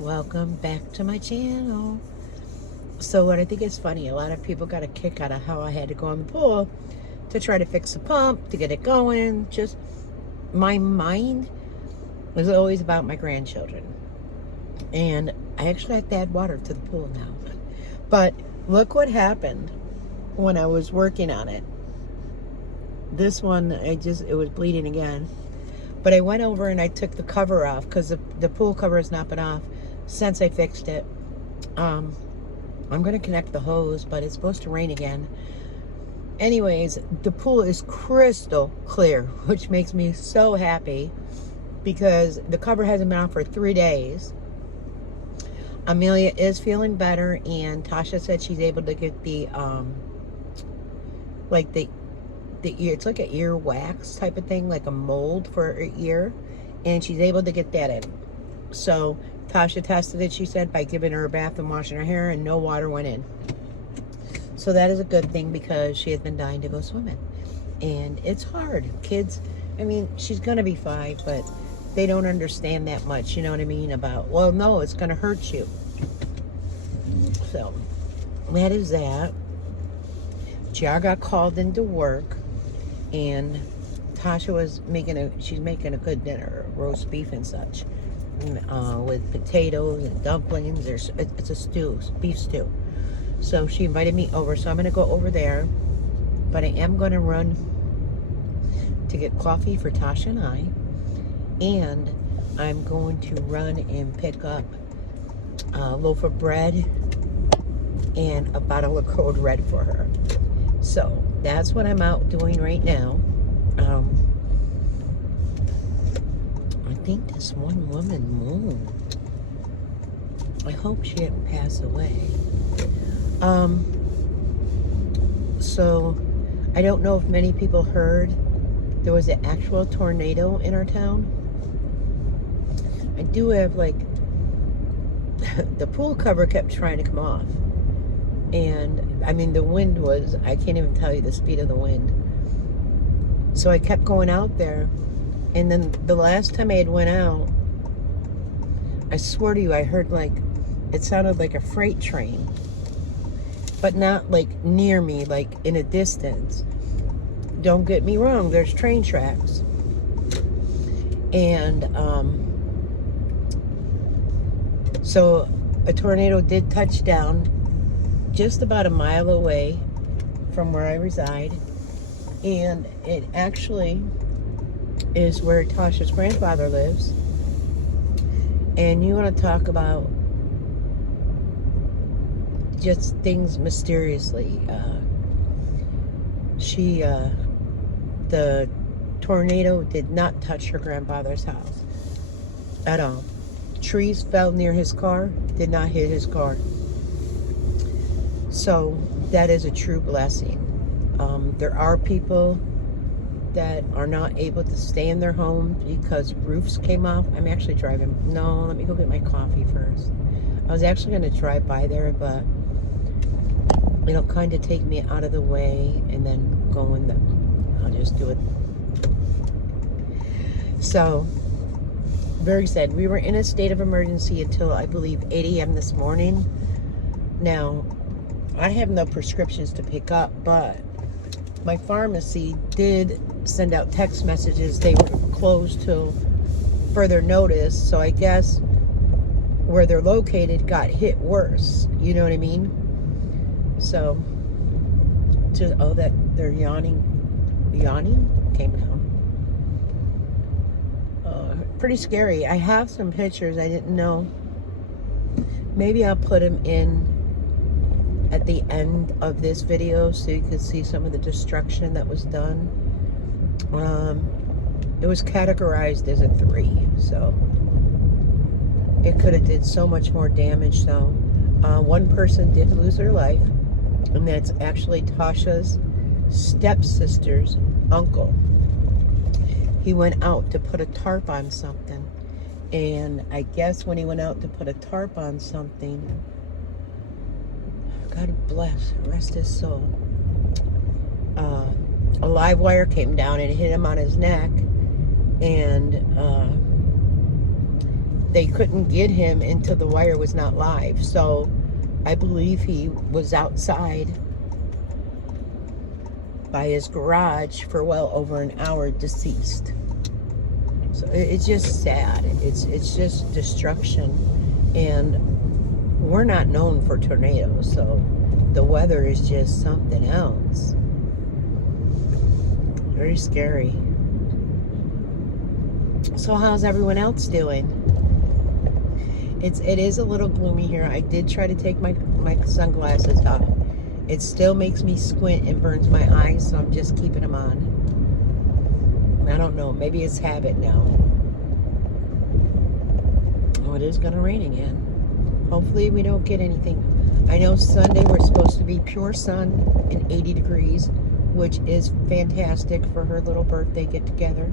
welcome back to my channel. So what I think is funny, a lot of people got a kick out of how I had to go in the pool to try to fix the pump, to get it going. Just my mind was always about my grandchildren. And I actually have to add water to the pool now. But look what happened when I was working on it. This one, it was bleeding again. But I went over and I took the cover off because the pool cover has not been off since I fixed it. I'm going to connect the hose, but it's supposed to rain again. Anyways, the pool is crystal clear, which makes me so happy because the cover hasn't been on for 3 days. Amelia is feeling better, and Tasha said she's able to get the ear, it's like an ear wax type of thing, like a mold for her ear, and she's able to get that in. So Tasha tested it, she said, by giving her a bath and washing her hair, and no water went in. So that is a good thing because she has been dying to go swimming. And it's hard. Kids, I mean, she's going to be 5, but they don't understand that much, you know what I mean, about, well, no, it's going to hurt you. So that is that. JR got called into work, and Tasha was she's making a good dinner, roast beef and such, with potatoes and dumplings. It's a stew, beef stew. So she invited me over, so I'm going to go over there, but I am going to run to get coffee for Tasha and I, and I'm going to run and pick up a loaf of bread and a bottle of Code Red for her. So that's what I'm out doing right now. I think this one woman moved. I hope she didn't pass away. So I don't know if many people heard there was an actual tornado in our town. I do have, like, the pool cover kept trying to come off. And, I mean, the wind was, I can't even tell you the speed of the wind. So I kept going out there. And then the last time I had went out, I swear to you, I heard, like, it sounded like a freight train. But not, like, near me, like, in a distance. Don't get me wrong, there's train tracks. And, so a tornado did touch down just about a mile away from where I reside, and it actually is where Tasha's grandfather lives. And you want to talk about just things mysteriously, the tornado did not touch her grandfather's house at all. Trees fell near his car, did not hit his car. So that is a true blessing. There are people that are not able to stay in their home because roofs came off. I'm actually driving. No, let me go get my coffee first. I was actually going to drive by there, but it'll kind of take me out of the way and then go in I'll just do it. So, very sad. We were in a state of emergency until, I believe, 8 a.m. this morning. Now, I have no prescriptions to pick up, but my pharmacy did send out text messages. They were closed till further notice, so I guess where they're located got hit worse. You know what I mean? So, that they're yawning came down. Pretty scary. I have some pictures I didn't know. Maybe I'll put them in at the end of this video so you can see some of the destruction that was done. It was categorized as a 3, so it could have did so much more damage. So one person did lose their life, and that's actually Tasha's stepsister's uncle. He went out to put a tarp on something, and I guess when he went out to put a tarp on something, God bless, rest his soul, a live wire came down and hit him on his neck, and they couldn't get him until the wire was not live. So I believe he was outside by his garage for well over an hour deceased. So it's just sad. It's just destruction. And we're not known for tornadoes, so the weather is just something else. Very scary. So how's everyone else doing? It is a little gloomy here. I did try to take my sunglasses off. It still makes me squint and burns my eyes, so I'm just keeping them on. I don't know. Maybe it's habit now. Oh, it is going to rain again. Hopefully we don't get anything. I know Sunday we're supposed to be pure sun and 80 degrees, which is fantastic for her little birthday get-together.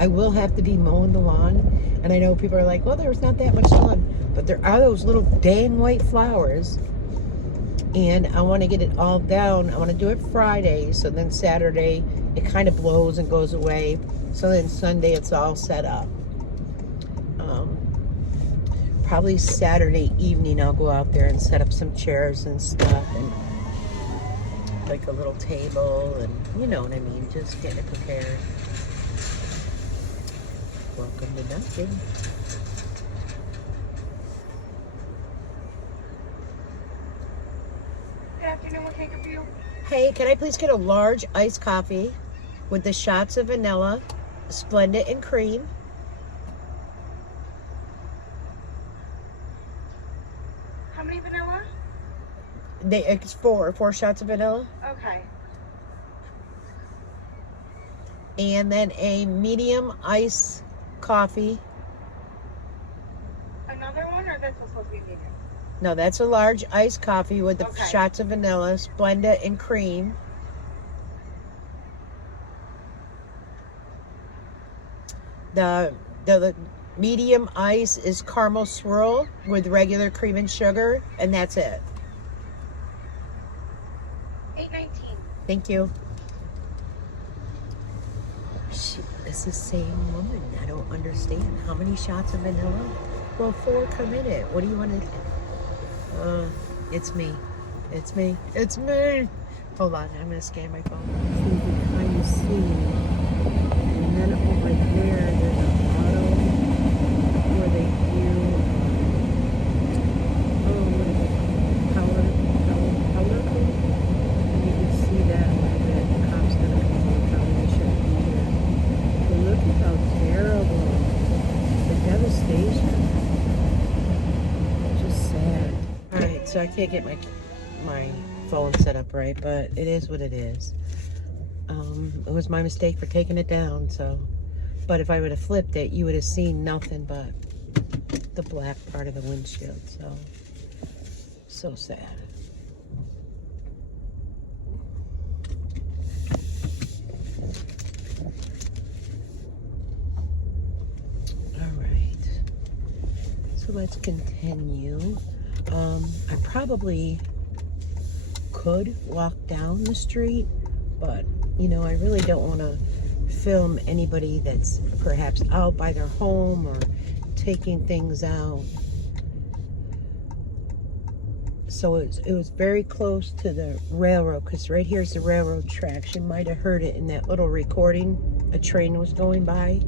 I will have to be mowing the lawn, and I know people are like, well, there's not that much sun, but there are those little dang white flowers, and I want to get it all down. I want to do it Friday, so then Saturday it kind of blows and goes away, so then Sunday it's all set up. Probably Saturday evening I'll go out there and set up some chairs and stuff, and like a little table, and you know what I mean, just getting it prepared. Welcome to nothing. Good afternoon, what can I get for you? Hey, can I please get a large iced coffee with the shots of vanilla, Splenda, and cream? How many vanilla? It's four shots of vanilla. Okay. And then a medium iced coffee. Another one, or this was supposed to be medium? No, that's a large iced coffee with the Okay. shots of vanilla, Splenda, and cream. The medium ice is caramel swirl with regular cream and sugar, and that's it. $8.19. Thank you. It's the same woman. I don't understand. How many shots of vanilla? Well, 4 come in it. What do you want to... it's me. It's me. It's me. Hold on. I'm going to scan my phone. See, how you see. And then over there, there's a bottle where they do... what is it? Powder coat? And you can see that a little bit. The cop's going to come over. Probably shouldn't be here. But look at how terrible. The devastation. Just sad. Alright, so I can't get my phone set up right, but it is what it is. It was my mistake for taking it down, so. But if I would have flipped it, you would have seen nothing but the black part of the windshield, so sad. Alright. So let's continue. I probably could walk down the street, but you know, I really don't want to film anybody that's perhaps out by their home or taking things out. So it was very close to the railroad, because right here's the railroad tracks. You might have heard it in that little recording. A train was going by.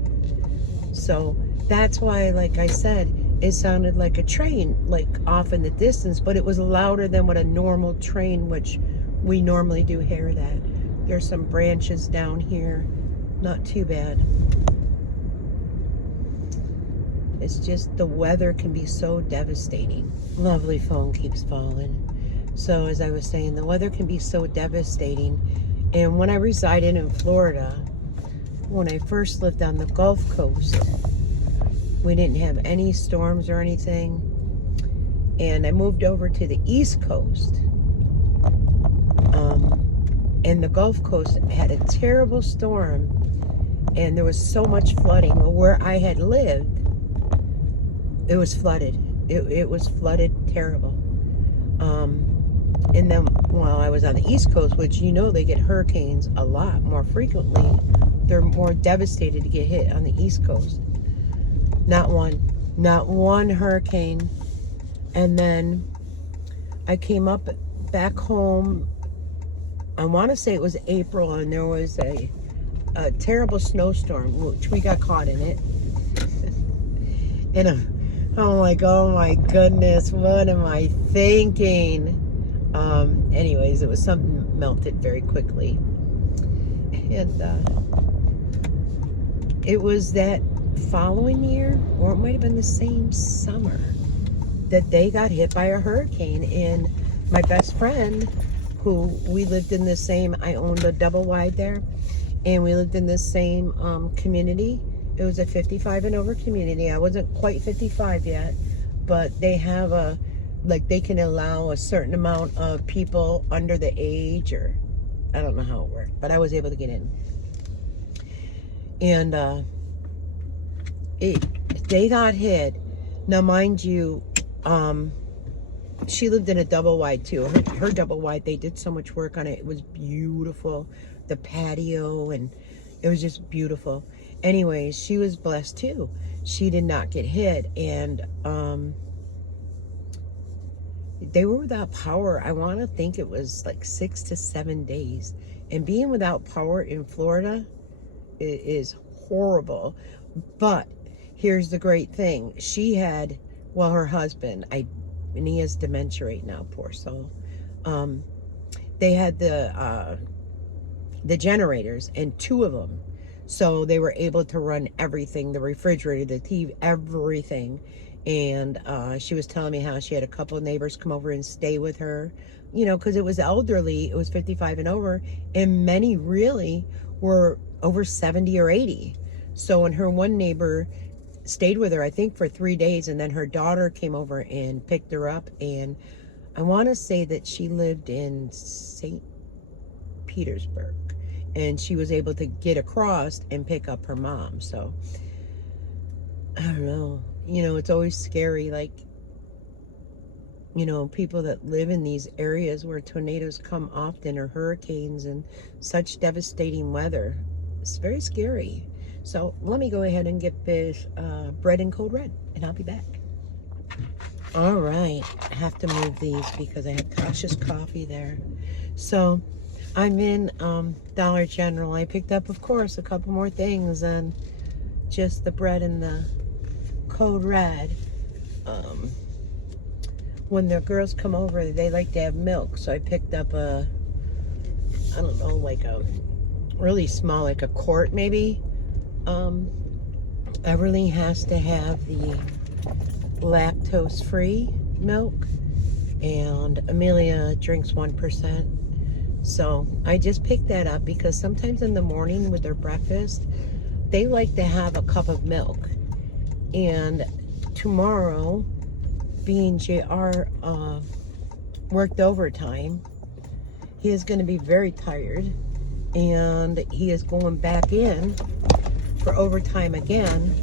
So that's why, like I said, it sounded like a train, like off in the distance, but it was louder than what a normal train, which we normally do hear that. There's some branches down here. Not too bad. It's just the weather can be so devastating. Lovely phone keeps falling. So as I was saying, the weather can be so devastating. And when I resided in Florida, when I first lived on the Gulf Coast, we didn't have any storms or anything. And I moved over to the East Coast. And the Gulf Coast had a terrible storm, and there was so much flooding. Well, where I had lived, it was flooded. It was flooded terrible. And then while I was on the East Coast, which you know they get hurricanes a lot more frequently, they're more devastated to get hit on the East Coast. Not one hurricane. And then I came up back home. I want to say it was April, and there was a terrible snowstorm, which we got caught in it. And I'm like, oh my goodness, what am I thinking? Anyways, it was something melted very quickly. And it was that following year, or it might have been the same summer, that they got hit by a hurricane. And my best friend, who we lived in the same, I owned a double wide there, and we lived in the same community. It was a 55 and over community. I wasn't quite 55 yet, but they have they can allow a certain amount of people under the age, or I don't know how it worked, but I was able to get in. And they got hit. Now, mind you, she lived in a double wide too. Her double wide, they did so much work on it. It was beautiful. The patio, and it was just beautiful. Anyways, she was blessed too. She did not get hit. And they were without power. I want to think it was like 6 to 7 days. And being without power in Florida is horrible. But here's the great thing. She had, well, her husband, and he has dementia right now, poor soul. They had the generators, and 2 of them. So they were able to run everything, the refrigerator, the TV, everything. And she was telling me how she had a couple of neighbors come over and stay with her, because it was elderly. It was 55 and over, and many really were over 70 or 80. So, and her one neighbor stayed with her, I think, for 3 days, and then her daughter came over and picked her up. And I want to say that she lived in St. Petersburg, and she was able to get across and pick up her mom. So I don't know, it's always scary, like, people that live in these areas where tornadoes come often, or hurricanes, and such devastating weather. It's very scary. So let me go ahead and get this bread and Code Red, and I'll be back. All right, I have to move these because I have Tasha's coffee there. So I'm in Dollar General. I picked up, of course, a couple more things, and just the bread and the Code Red. When the girls come over, they like to have milk, so I picked up I don't know, like a really small, like a quart maybe. Everly has to have the lactose-free milk, and Amelia drinks 1%. So I just picked that up because sometimes in the morning with their breakfast, they like to have a cup of milk. And tomorrow, being JR worked overtime, he is going to be very tired, and he is going back in for overtime again.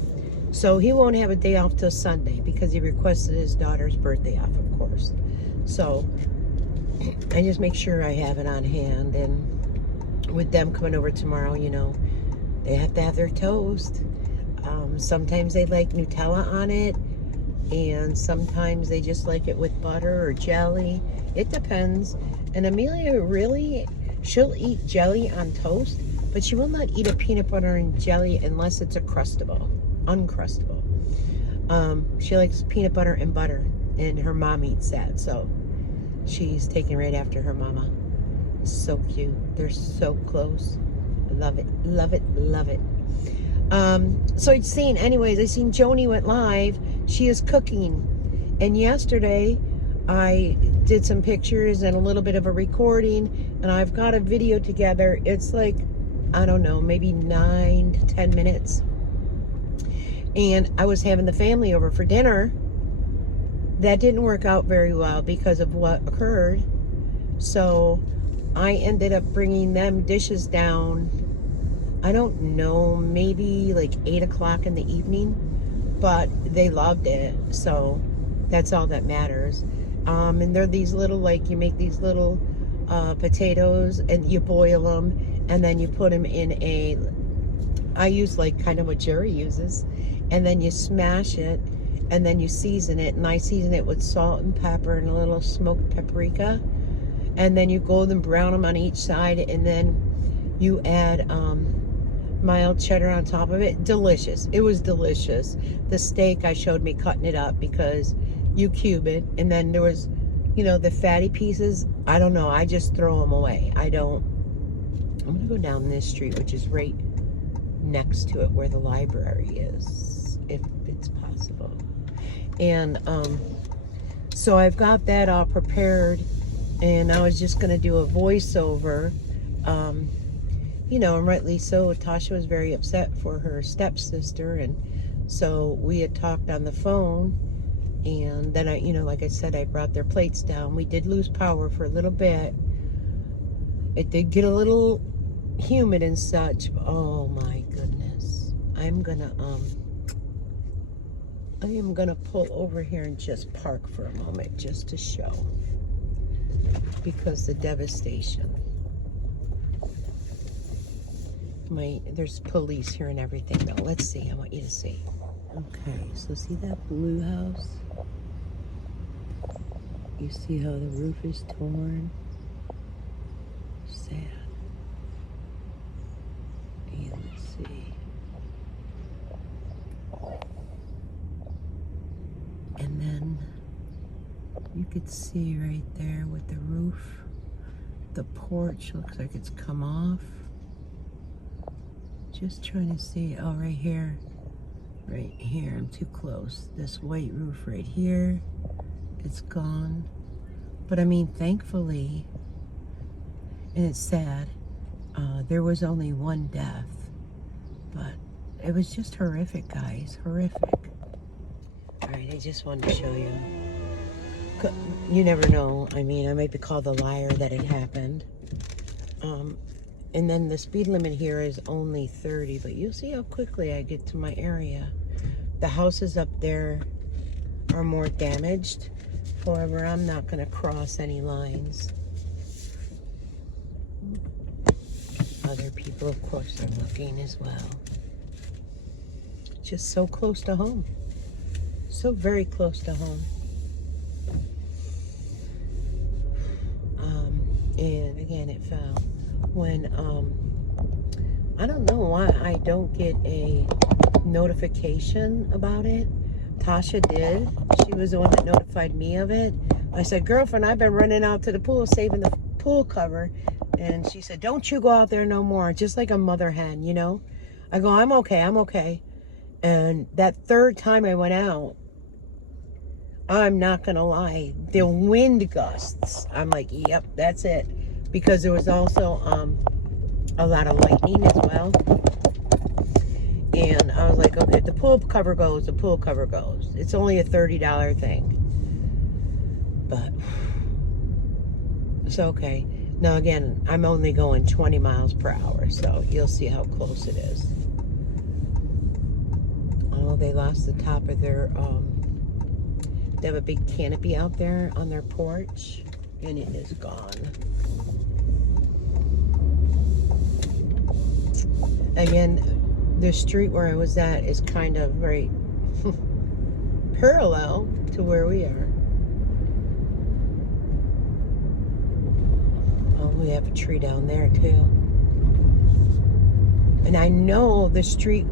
So he won't have a day off till Sunday because he requested his daughter's birthday off, of course. So I just make sure I have it on hand. And with them coming over tomorrow, they have to have their toast. Sometimes they like Nutella on it, and sometimes they just like it with butter or jelly. It depends. And Amelia really, she'll eat jelly on toast, but she will not eat a peanut butter and jelly unless it's uncrustable. She likes peanut butter and butter, and her mom eats that, so she's taken right after her mama. So cute. They're so close. Love it, love it, love it. So I seen Joni went live. She is cooking, and yesterday I did some pictures and a little bit of a recording, and I've got a video together. It's like, I don't know, maybe 9 to 10 minutes. And I was having the family over for dinner. That didn't work out very well because of what occurred. So I ended up bringing them dishes down, I don't know, maybe like 8 o'clock in the evening, but they loved it. So that's all that matters. And they're these little, like, you make these little potatoes, and you boil them, and then you put them in I use like kind of what Jerry uses, and then you smash it, and then you season it, and I season it with salt and pepper and a little smoked paprika, and then you golden brown them on each side, and then you add mild cheddar on top of it. Delicious. It was delicious. The steak, I showed me cutting it up because you cube it, and then there was, you know, the fatty pieces. I don't know. I just throw them away. I don't. I'm going to go down this street, which is right next to it where the library is, if it's possible. And so I've got that all prepared, and I was just going to do a voiceover. You know, and rightly so. Tasha was very upset for her stepsister, and so we had talked on the phone, and then I, you know, like I said, I brought their plates down. We did lose power for a little bit. It did get a little humid and such. Oh my goodness. I am gonna pull over here and just park for a moment just to show, because the devastation. There's police here and everything though. Let's see, I want you to see. Okay, so see that blue house? You see how the roof is torn? Sad. And let's see. And then you could see right there with the roof, the porch looks like it's come off. Just trying to see, oh, right here, I'm too close. This white roof right here, it's gone. But I mean, thankfully, and it's sad, there was only one death, but it was just horrific, guys, horrific. All right, I just wanted to show you. You never know. I mean, I might be called a liar that it happened. And then the speed limit here is only 30, but you'll see how quickly I get to my area. The houses up there are more damaged. However, I'm not going to cross any lines. Other people, of course, are looking as well. Just so close to home. So very close to home. And again, it fell. When, I don't know why I don't get a notification about it. Tasha did. She was the one that notified me of it. I said, girlfriend, I've been running out to the pool, saving the pool cover. And she said, don't you go out there no more. Just like a mother hen, you know? I go, I'm okay. And that third time I went out, I'm not going to lie, the wind gusts. I'm like, yep, that's it. Because there was also a lot of lightning as well. And I was like, okay, if the pool cover goes, the pool cover goes. It's only a $30 thing. But it's okay. Now again, I'm only going 20 miles per hour, so you'll see how close it is. Oh, they lost the top of their, they have a big canopy out there on their porch, and it is gone. Again, the street where I was at is kind of right parallel to where we are. Oh, we have a tree down there too. And I know the street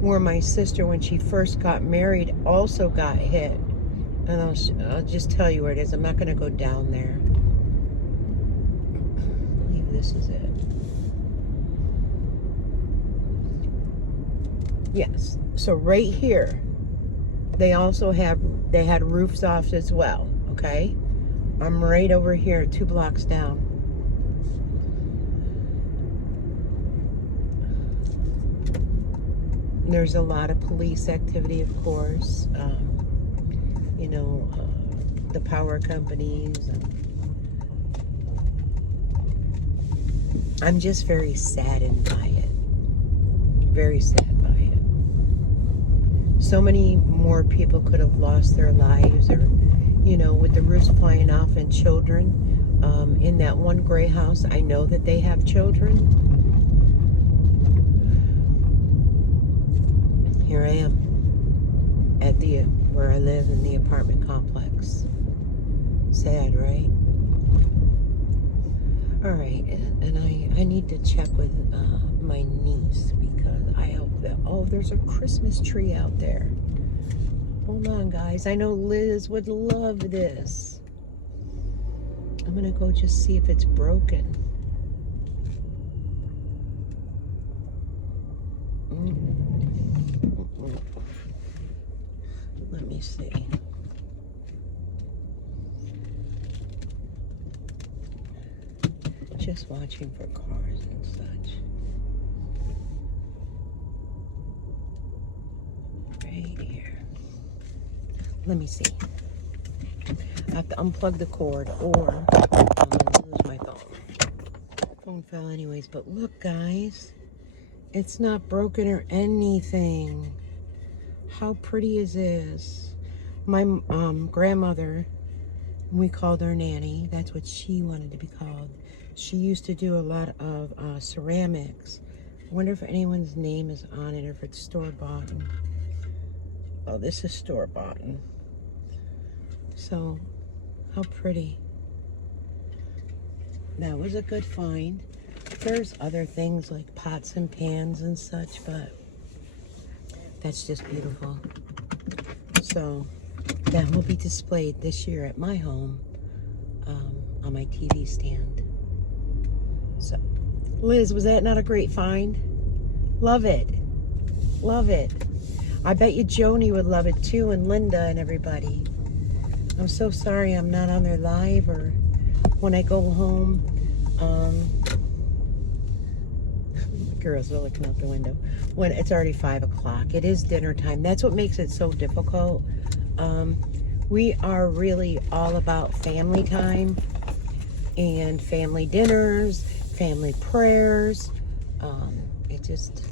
where my sister, when she first got married, also got hit. And I'll just tell you where it is. I'm not going to go down there. I believe this is it. Yes. So right here, they had roofs off as well. Okay. I'm right over here, 2 blocks down. There's a lot of police activity, of course. You know, the power companies. I'm just very saddened by it. Very sad by it. So many more people could have lost their lives, or, you know, with the roofs flying off, and children. In that one gray house, I know that they have children. Here I am. at the where I live in the apartment complex. Sad, right? All right, and I need to check with my niece because I hope that, oh, there's a Christmas tree out there. Hold on, guys. I know Liz would love this. I'm gonna go just see if it's broken. Let me see. Just watching for cars and such. Right here. Let me see. I have to unplug the cord or I'm gonna lose my phone. Phone fell anyways, but look, guys. It's not broken or anything. How pretty is this? My grandmother, we called her Nanny. That's what she wanted to be called. She used to do a lot of ceramics. I wonder if anyone's name is on it or if it's store-bought. Oh, this is store-bought. So, how pretty. That was a good find. There's other things like pots and pans and such, but that's just beautiful. So that will be displayed this year at my home on my TV stand. So, Liz, was that not a great find? Love it. Love it. I bet you Joni would love it too, and Linda and everybody. I'm so sorry I'm not on there live or when I go home. Girls are looking out the window when it's already 5 o'clock. It is dinner time. That's what makes it so difficult. We are really all about family time and family dinners, family prayers. It just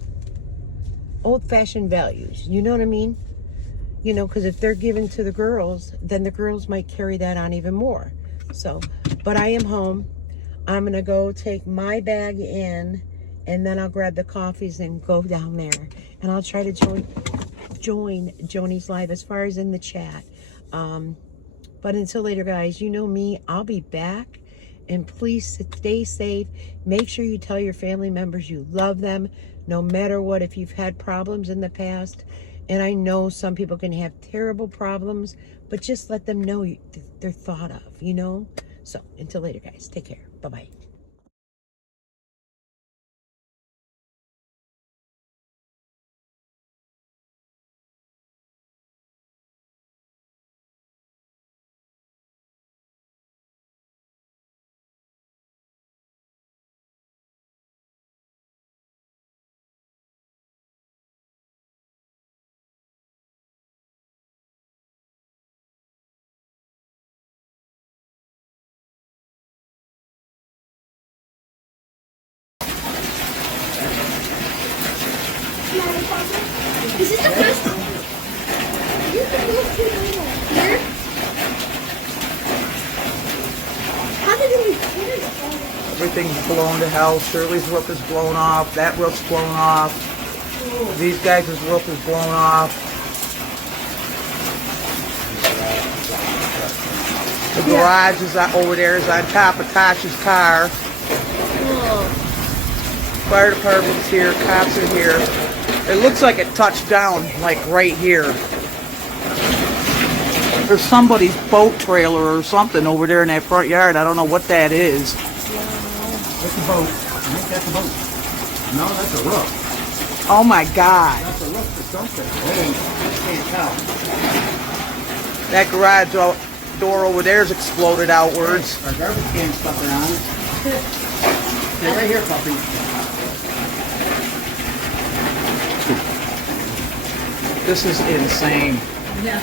old-fashioned values. You know what I mean? You know, because if they're given to the girls, then the girls might carry that on even more. So, but I am home. I'm gonna go take my bag in. And then I'll grab the coffees and go down there. And I'll try to join Joni's live as far as in the chat. But until later, guys, you know me. I'll be back. And please stay safe. Make sure you tell your family members you love them. No matter what, if you've had problems in the past. And I know some people can have terrible problems. But just let them know they're thought of, you know? So, until later, guys. Take care. Bye-bye. Is this the first time? Here? How did it record? Everything's blown to hell. Shirley's roof is blown off. That roof's blown off. These guys' roof is blown off. The garage is over there is on top of Tasha's car. Fire department's here. Cops are here. It looks like it touched down, like right here. There's somebody's boat trailer or something over there in that front yard. I don't know what that is. That's a boat. I think that's a boat. No, that's a roof. Oh my God. That's a roof for something. I can't tell. That garage door over there's exploded outwards. Our garbage can stuck around. Stay right here, puppy. This is insane. Yeah.